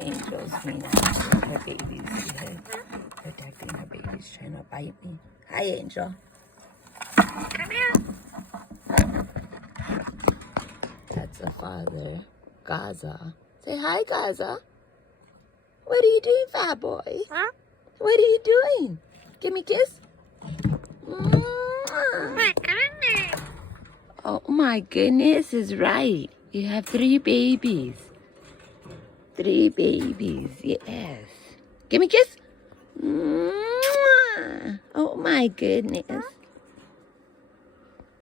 Angel's mean her babies. See her protecting her babies, trying to bite me. Hi, Angel. Come here. That's the father, Gaza. Say hi, Gaza. What are you doing, fat boy? Huh? What are you doing? Give me a kiss. Oh my goodness is right. You have 3 babies. 3 babies, yes. Give me a kiss. Oh my goodness.